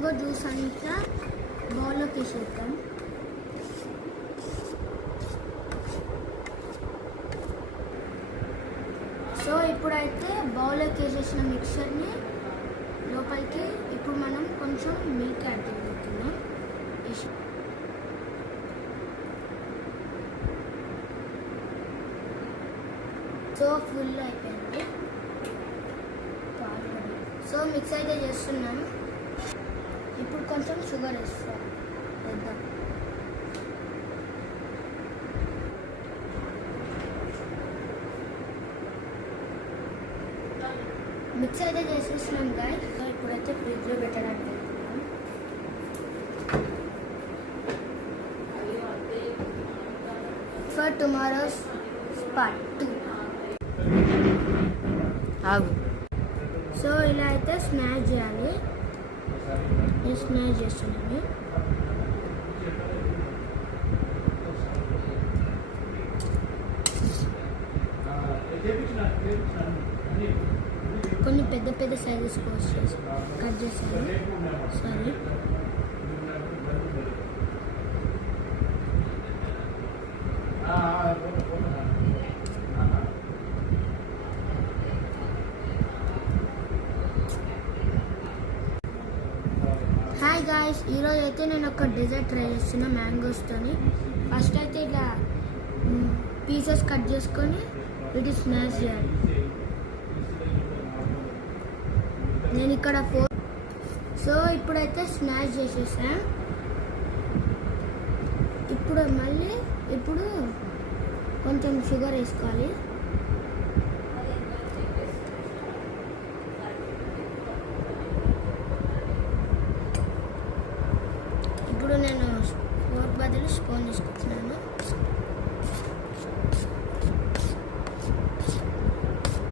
Mango juice అంతా బౌల్లోకి వేసేద్దాం. సో ఇప్పుడైతే బౌల్లోకి వేసేసిన మిక్చర్ని లోపలికి ఇప్పుడు మనం కొంచెం మిల్క్ యాడ్ చేయబోతున్నాం. సో ఫుల్ అయిపోయింది. సో మిక్స్ అయితే చేస్తున్నాను. ఇప్పుడు కొంచెం షుగర్ వేద్దాం. మిక్స్ అయితే చేసేసినాం గాయస్. సో ఇప్పుడైతే ఫ్రిడ్జ్లో పెట్టడానికి వెళ్తున్నాం. For tomorrow's part 2. సో ఇలా అయితే స్మాష్ చేయాలి. నేను స్మాష్ చేస్తున్నాను. కొన్ని పెద్ద పెద్ద సైజెస్ కట్ చేశాను. సారీ. హాయ్ గాయ్స్, ఈరోజు అయితే నేను ఒక డెజర్ట్ ట్రై చేస్తున్నా మ్యాంగోస్తోని. ఫస్ట్ అయితే ఇలా పీసెస్ కట్ చేసుకొని వీటి స్మాష్ చేయాలి. నేను ఇక్కడ 4. సో ఇప్పుడైతే స్మాష్ చేసేసాను. ఇప్పుడు కొంచెం షుగర్ వేసుకోవాలి. ఇప్పుడు నేను ఫోర్క్ బదులు స్పూన్ తీసుకుంటున్నాను.